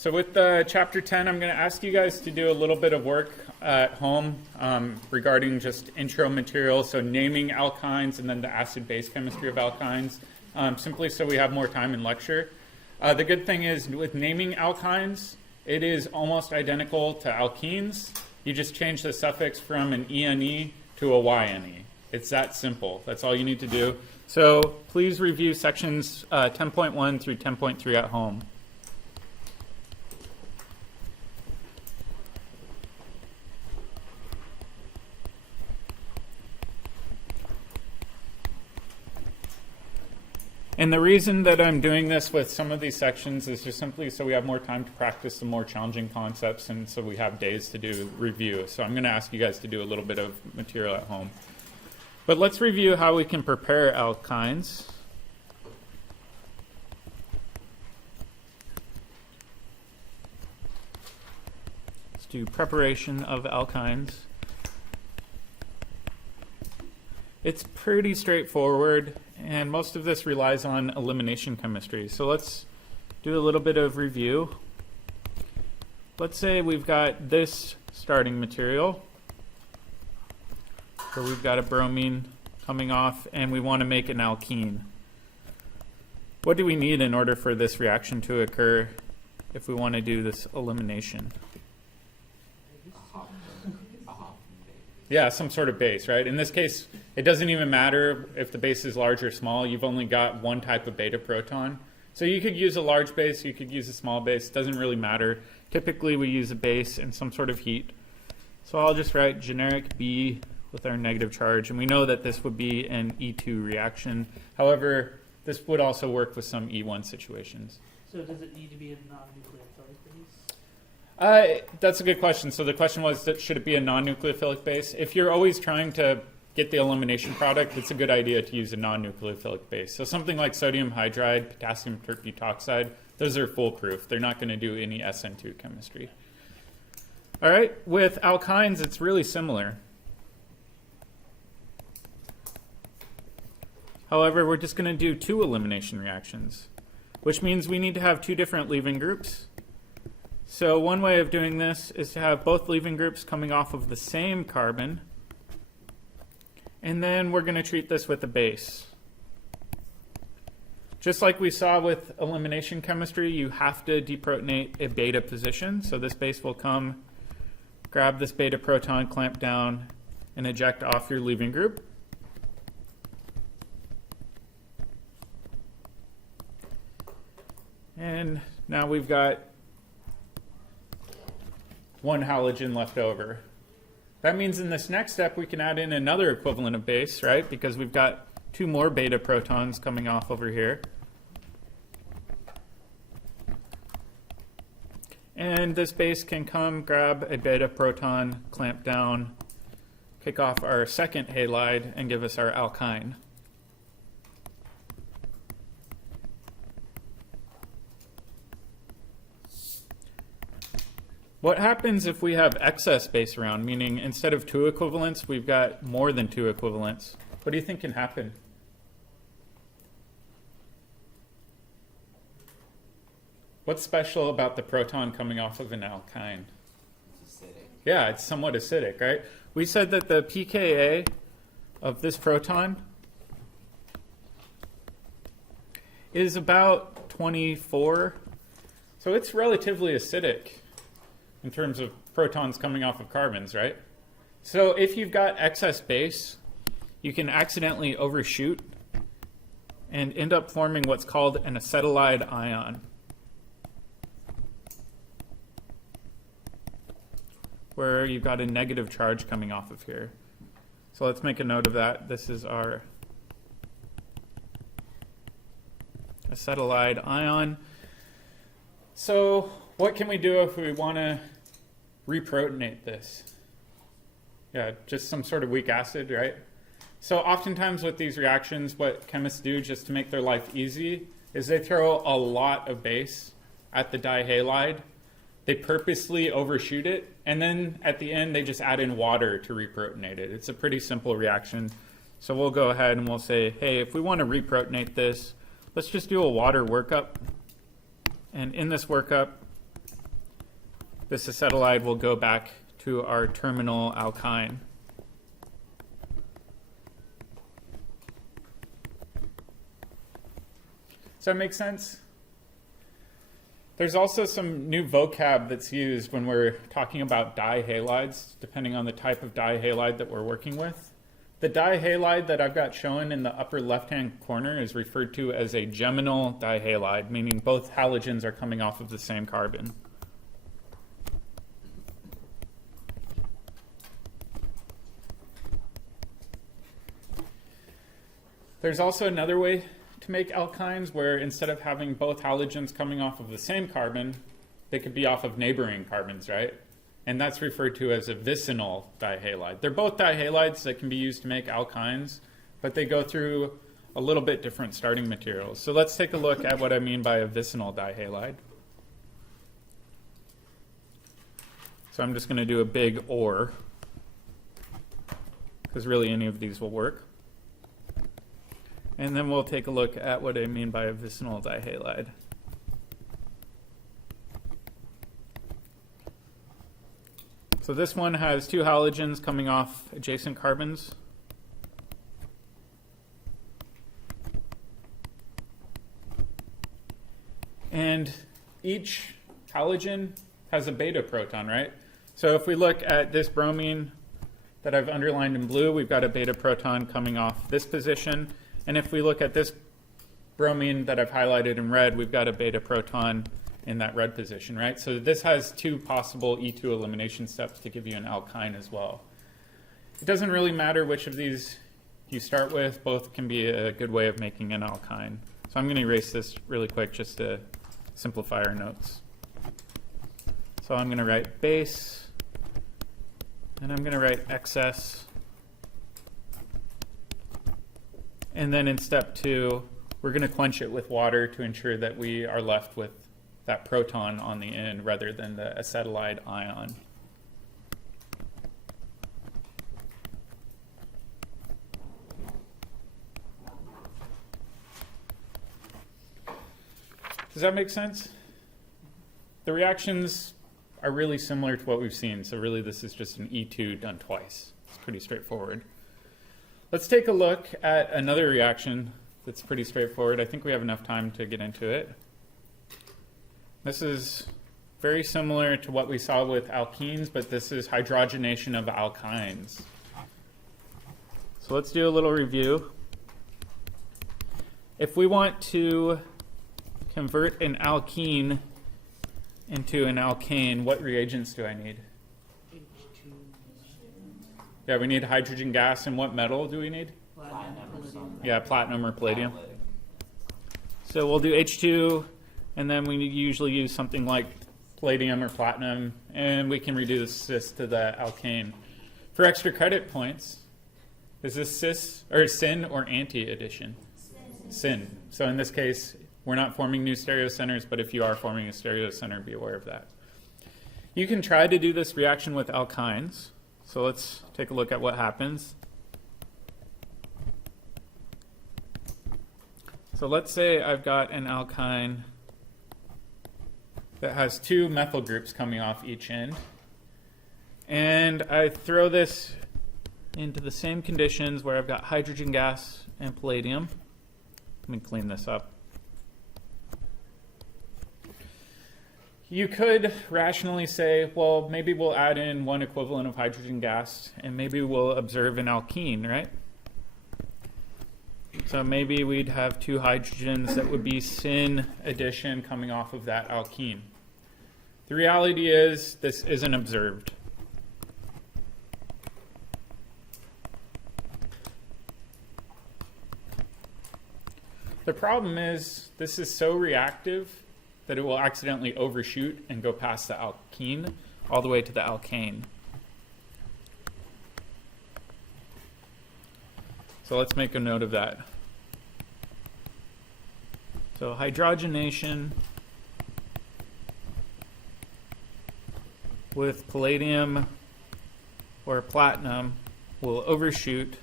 So with chapter 10, I'm going to ask you guys to do a little bit of work at home regarding just intro material, so naming alkynes and then the acid-base chemistry of alkynes, simply so we have more time in lecture. The good thing is with naming alkynes, it is almost identical to alkenes. You just change the suffix from an ene to a yne. It's that simple. That's all you need to do. So please review sections 10.1 through 10.3 at home. And the reason that I'm doing this with some of these sections is just simply so we have more time to practice some more challenging concepts and so we have days to do review. So I'm going to ask you guys to do a little bit of material at home. But let's review how we can prepare alkynes. Let's do preparation of alkynes. It's pretty straightforward, and most of this relies on elimination chemistry. So let's do a little bit of review. Let's say we've got this starting material, where we've got a bromine coming off, and we want to make an alkene. What do we need in order for this reaction to occur if we want to do this elimination? Yeah, some sort of base, right? In this case, it doesn't even matter if the base is large or small. You've only got one type of beta proton. So you could use a large base, you could use a small base. It doesn't really matter. Typically, we use a base and some sort of heat. So I'll just write generic B with our negative charge. And we know that this would be an E2 reaction. However, this would also work with some E1 situations. So does it need to be a non-nucleophilic base? That's a good question. So the question was, should it be a non-nucleophilic base? If you're always trying to get the elimination product, it's a good idea to use a non-nucleophilic base. So something like sodium hydride, potassium butoxide, those are foolproof. They're not going to do any SN2 chemistry. All right, with alkynes, it's really similar. However, we're just going to do two elimination reactions, which means we need to have two different leaving groups. So one way of doing this is to have both leaving groups coming off of the same carbon, and then we're going to treat this with a base. Just like we saw with elimination chemistry, you have to deprotonate a beta position. So this base will come, grab this beta proton, clamp down, and eject off your leaving group. And now we've got one halogen left over. That means in this next step we can add in another equivalent of base, right? Because we've got two more beta protons coming off over here. And this base can come, grab a beta proton, clamp down, kick off our second halide, and give us our alkyne. What happens if we have excess base around, meaning instead of two equivalents, we've got more than two equivalents? What do you think can happen? What's special about the proton coming off of an alkyne? It's acidic. Yeah, it's somewhat acidic, right? We said that the pKa of this proton is about 24. So it's relatively acidic in terms of protons coming off of carbons, right? So if you've got excess base, you can accidentally overshoot and end up forming what's called an acetylide ion, where you've got a negative charge coming off of here. So let's make a note of that. This is our acetylide ion. So what can we do if we want to reprotonate this? Yeah, just some sort of weak acid, right? So oftentimes with these reactions, what chemists do just to make their life easy is they throw a lot of base at the dihalide. They purposely overshoot it, and then at the end they just add in water to reprotonate it. It's a pretty simple reaction. So we'll go ahead and we'll say, hey, if we want to reprotonate this, let's just do a water workup. And in this workup, this acetylide will go back to our terminal alkyne. Does that make sense? There's also some new vocab that's used when we're talking about dihalides, depending on the type of dihalide that we're working with. The dihalide that I've got shown in the upper left-hand corner is referred to as a geminal dihalide, meaning both halogens are coming off of the same carbon. There's also another way to make alkynes where instead of having both halogens coming off of the same carbon, they could be off of neighboring carbons, right? And that's referred to as a vicinal dihalide. They're both dihalides that can be used to make alkynes, but they go through a little bit different starting materials. So let's take a look at what I mean by a vicinal dihalide. So I'm just going to do a big OR, because really any of these will work. And then we'll take a look at what I mean by a vicinal dihalide. So this one has two halogens coming off adjacent carbons. And each halogen has a beta proton, right? So if we look at this bromine that I've underlined in blue, we've got a beta proton coming off this position. And if we look at this bromine that I've highlighted in red, we've got a beta proton in that red position, right? So this has two possible E2 elimination steps to give you an alkyne as well. It doesn't really matter which of these you start with. Both can be a good way of making an alkyne. So I'm going to erase this really quick just to simplify our notes. So I'm going to write base, and I'm going to write excess. And then in step 2, we're going to quench it with water to ensure that we are left with that proton on the end rather than the acetylide ion. Does that make sense? The reactions are really similar to what we've seen, so really this is just an E2 done twice. It's pretty straightforward. Let's take a look at another reaction that's pretty straightforward. I think we have enough time to get into it. This is very similar to what we saw with alkenes, but this is hydrogenation of alkynes. So let's do a little review. If we want to convert an alkene into an alkane, what reagents do I need? Yeah, we need hydrogen gas, and what metal do we need? Platinum. Yeah, platinum or palladium. So we'll do H2, and then we usually use something like palladium or platinum, and we can reduce this to the alkane. For extra credit points, is this cis or syn or anti addition? Syn. So in this case, we're not forming new stereocenters, but if you are forming a stereocenter, be aware of that. You can try to do this reaction with alkynes. So let's take a look at what happens. So let's say I've got an alkyne that has two methyl groups coming off each end. And I throw this into the same conditions where I've got hydrogen gas and palladium. Let me clean this up. You could rationally say, well, maybe we'll add in one equivalent of hydrogen gas, and maybe we'll observe an alkene, right? So maybe we'd have two hydrogens that would be syn addition coming off of that alkene. The reality is this isn't observed. The problem is this is so reactive that it will accidentally overshoot and go past the alkene all the way to the alkane. So let's make a note of that. So hydrogenation with palladium or platinum will overshoot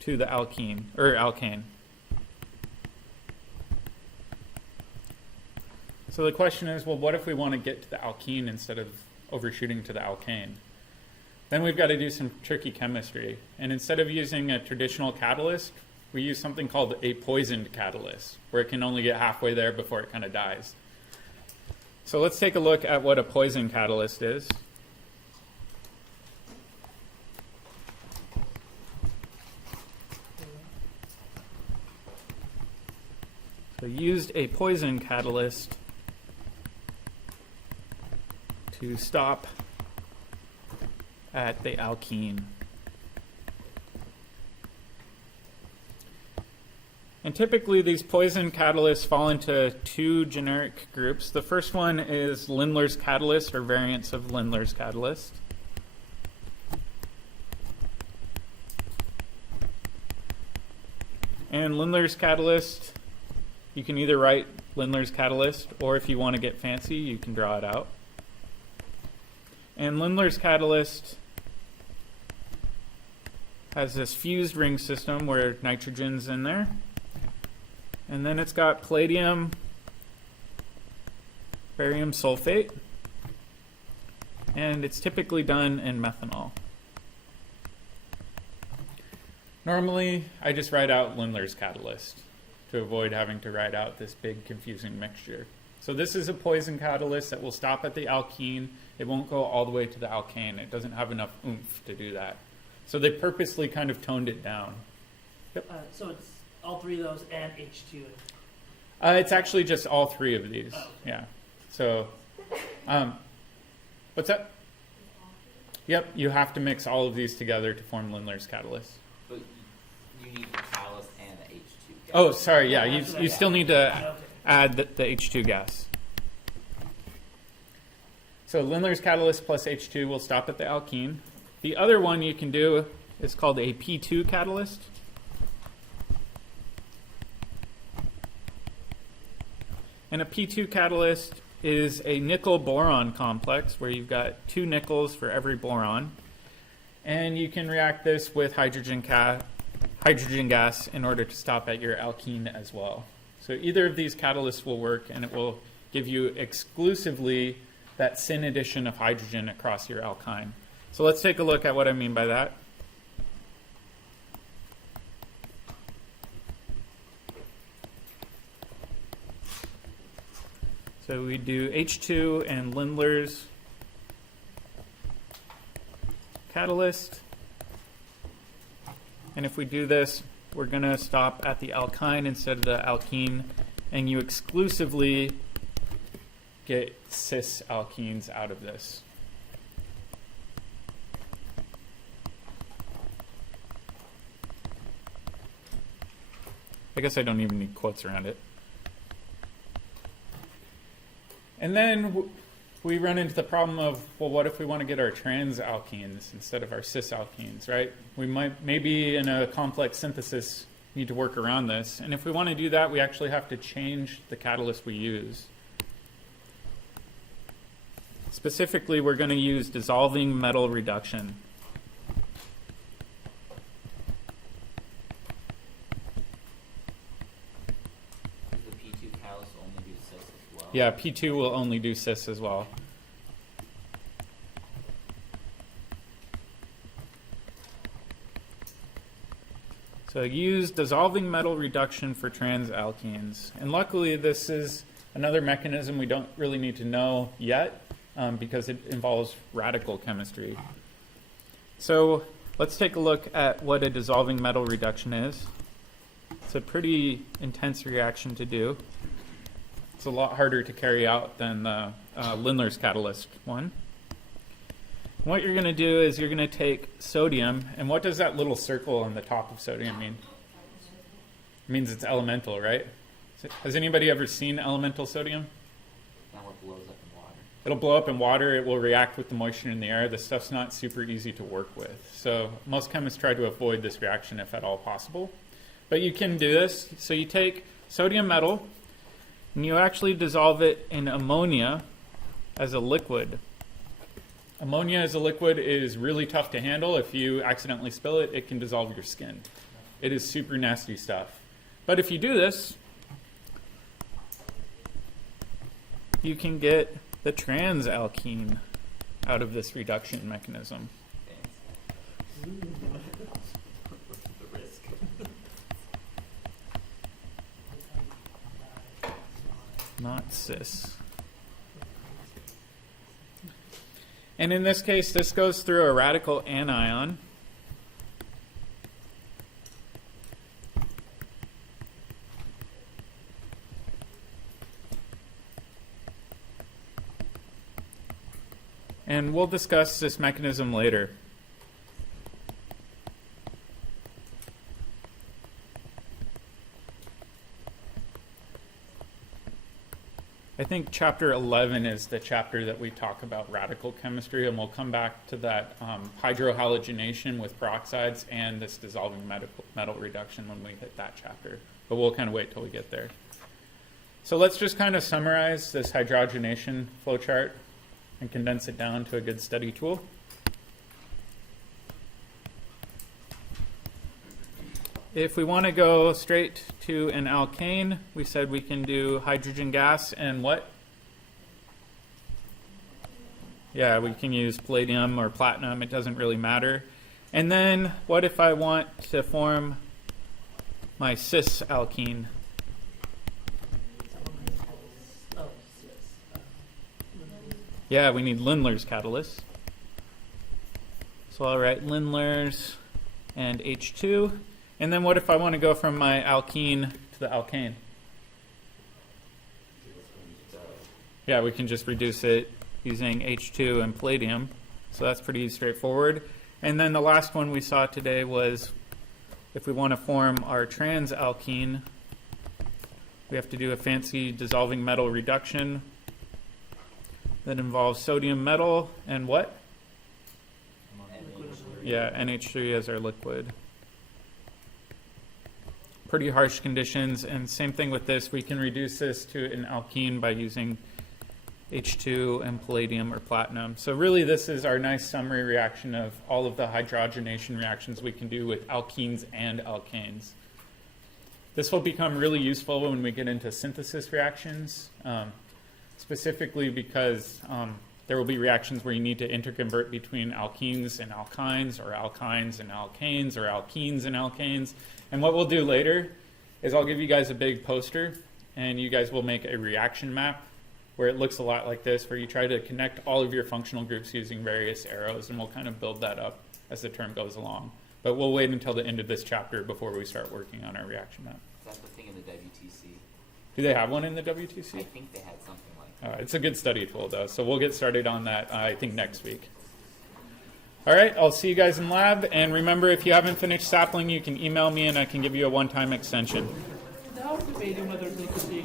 to the alkene or alkane. So the question is, well, what if we want to get to the alkene instead of overshooting to the alkane? Then we've got to do some tricky chemistry. And instead of using a traditional catalyst, we use something called a poisoned catalyst, where it can only get halfway there before it kind of dies. So let's take a look at what a poison catalyst is. So used a poison catalyst to stop at the alkene. And typically these poison catalysts fall into two generic groups. The first one is Lindlar's catalyst, or variants of Lindlar's catalyst. And Lindlar's catalyst, you can either write Lindlar's catalyst, or if you want to get fancy, you can draw it out. And Lindlar's catalyst has this fused ring system where nitrogen's in there. And then it's got palladium, barium sulfate, and it's typically done in methanol. Normally, I just write out Lindlar's catalyst to avoid having to write out this big confusing mixture. So this is a poison catalyst that will stop at the alkene. It won't go all the way to the alkane. It doesn't have enough oomph to do that. So they purposely kind of toned it down. Yep. So it's all three of those and H2. It's actually just all three of these. Oh, okay. Yeah. So, what's that? Yep, you have to mix all of these together to form Lindlar's catalyst. But you need the catalyst and the H2 gas. Oh, sorry. Yeah, That's what I you got. still need to Okay. add the H2 gas. So Lindlar's catalyst plus H2 will stop at the alkene. The other one you can do is called a P2 catalyst. And a P2 catalyst is a nickel-boron complex where you've got two nickels for every boron. And you can react this with hydrogen gas in order to stop at your alkene as well. So either of these catalysts will work, and it will give you exclusively that syn addition of hydrogen across your alkyne. So let's take a look at what I mean by that. So we do H2 and Lindlar's catalyst. And if we do this, we're going to stop at the alkyne instead of the alkene, and you exclusively get cis alkenes out of this. I guess I don't even need quotes around it. And then we run into the problem of, well, what if we want to get our trans alkenes instead of our cis alkenes, right? We might, maybe in a complex synthesis, need to work around this. And if we want to do that, we actually have to change the catalyst we use. Specifically, we're going to use dissolving metal reduction. Yeah, P2 will only do cis as well. So use dissolving metal reduction for trans alkenes. And luckily this is another mechanism we don't really need to know yet because it involves radical chemistry. So let's take a look at what a dissolving metal reduction is. It's a pretty intense reaction to do. It's a lot harder to carry out than the Lindlar's catalyst one. What you're going to do is you're going to take sodium, and what does that little circle on the top of sodium mean? It means it's elemental, right? Has anybody ever seen elemental sodium? Not what blows up in water. It'll blow up in water. It will react with the moisture in the air. This stuff's not super easy to work with. So most chemists try to avoid this reaction if at all possible. But you can do this. So you take sodium metal, and you actually dissolve it in ammonia as a liquid. Ammonia as a liquid is really tough to handle. If you accidentally spill it, it can dissolve your skin. It is super nasty stuff. But if you do this, you can get the trans-alkene out of this reduction mechanism. The risk. Not cis. And in this case, this goes through a radical anion. And we'll discuss this mechanism later. I think chapter 11 is the chapter that we talk about radical chemistry, and we'll come back to that hydrohalogenation with peroxides and this dissolving metal reduction when we hit that chapter. But we'll kind of wait till we get there. So let's just kind of summarize this hydrogenation flowchart and condense it down to a good study tool. If we want to go straight to an alkane, we said we can do hydrogen gas and what? Yeah, we can use palladium or platinum. It doesn't really matter. And then what if I want to form my cis alkene? Oh, yes. Yeah, we need Lindlar's catalyst. So I'll write Lindlar's and H2. And then what if I want to go from my alkene to the alkane? Yeah, we can just reduce it using H2 and palladium. So that's pretty straightforward. And then the last one we saw today was if we want to form our trans alkene, we have to do a fancy dissolving metal reduction that involves sodium metal and what? Yeah, NH3 as our liquid. Pretty harsh conditions, and same thing with this. We can reduce this to an alkene by using H2 and palladium or platinum. So really this is our nice summary reaction of all of the hydrogenation reactions we can do with alkenes and alkanes. This will become really useful when we get into synthesis reactions, specifically because there will be reactions where you need to interconvert between alkenes and alkynes, or alkynes and alkanes, or alkenes and alkanes. And what we'll do later is I'll give you guys a big poster, and you guys will make a reaction map where it looks a lot like this, where you try to connect all of your functional groups using various arrows, and we'll kind of build that up as the term goes along. But we'll wait until the end of this chapter before we start working on our reaction map. Is that the thing in the WTC? Do they have one in the I WTC? think they had something like that. It's a good study tool, though, so we'll get started on that, I think, next week. All right, I'll see you guys in lab, and remember, if you haven't finished sapling, you can email me, and I can give you a one-time extension. Now debating whether they could be